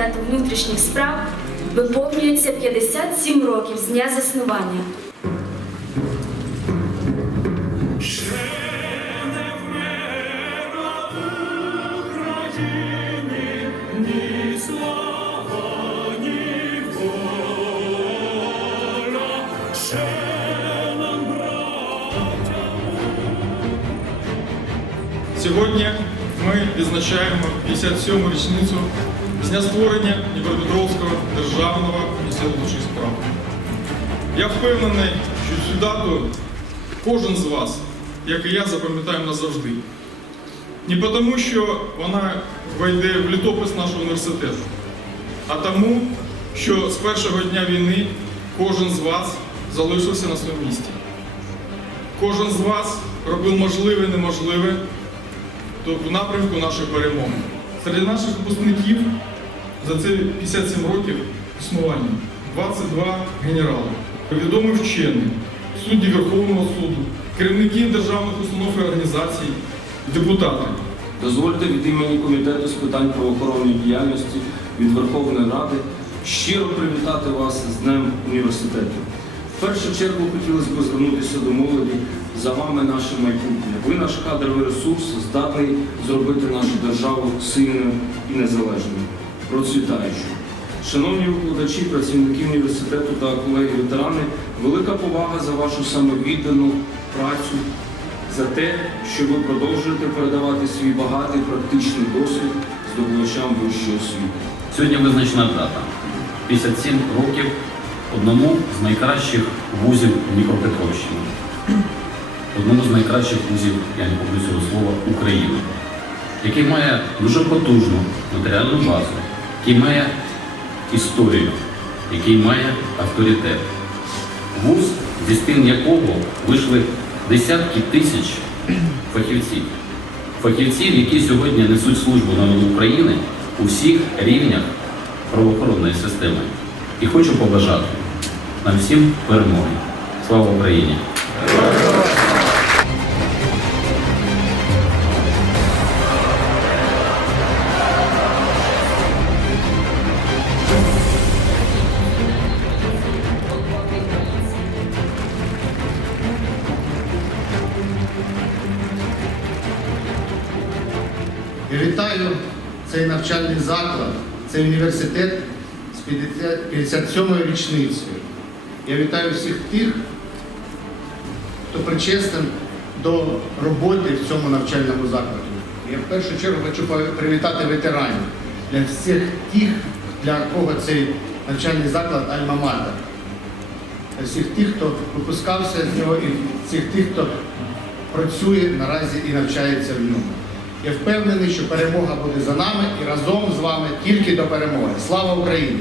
комітету внутрішніх справ виповнюється 57 років з дня заснування. Сьогодні ми відзначаємо 57-му річницю з дня створення Дніпропетровського державного місця внутрішніх справ. Я впевнений, що цю дату кожен з вас, як і я, запам'ятає назавжди. Не тому, що вона войде в літопис нашого університету, а тому, що з першого дня війни кожен з вас залишився на своєму місці. Кожен з вас робив можливе і неможливе в напрямку нашої перемоги. Серед наших випускників за ці 57 років існування 22 генерали, відомі вчені, судді Верховного суду, керівники державних установ і організацій, депутати. Дозвольте від імені Комітету з питань правоохоронної діяльності від Верховної Ради щиро привітати вас з Днем університету. В першу чергу хотілося б звернутися до молоді. За вами наше майбутнє. Ви наш кадровий ресурс, здатний зробити нашу державу сильною і незалежною, процвітаючою. Шановні викладачі, працівники університету та колеги-ветерани, велика повага за вашу самовіддану працю, за те, що ви продовжуєте передавати свій багатий практичний досвід здобувачам вищої освіти. Сьогодні визначена дата. 57 років одному з найкращих вузів Дніпропетровщини. Одному з найкращих вузів, я не побоюсь цього слова, України, який має дуже потужну матеріальну базу, який має історію, який має авторитет. Вуз, зі стін якого вийшли десятки тисяч фахівців. Фахівців, які сьогодні несуть службу народу України у всіх рівнях правоохоронної системи. І хочу побажати нам всім перемоги. Слава Україні! Я вітаю цей навчальний заклад, цей університет з 57-ю річницею. Я вітаю всіх тих, хто причесний до роботи в цьому навчальному закладі. Я в першу чергу хочу привітати ветеранів для всіх тих, для кого цей навчальний заклад Альма-Матер. Для всіх тих, хто випускався з нього, і всіх тих, хто працює наразі і навчається в ньому. Я впевнений, що перемога буде за нами і разом з вами тільки до перемоги. Слава Україні!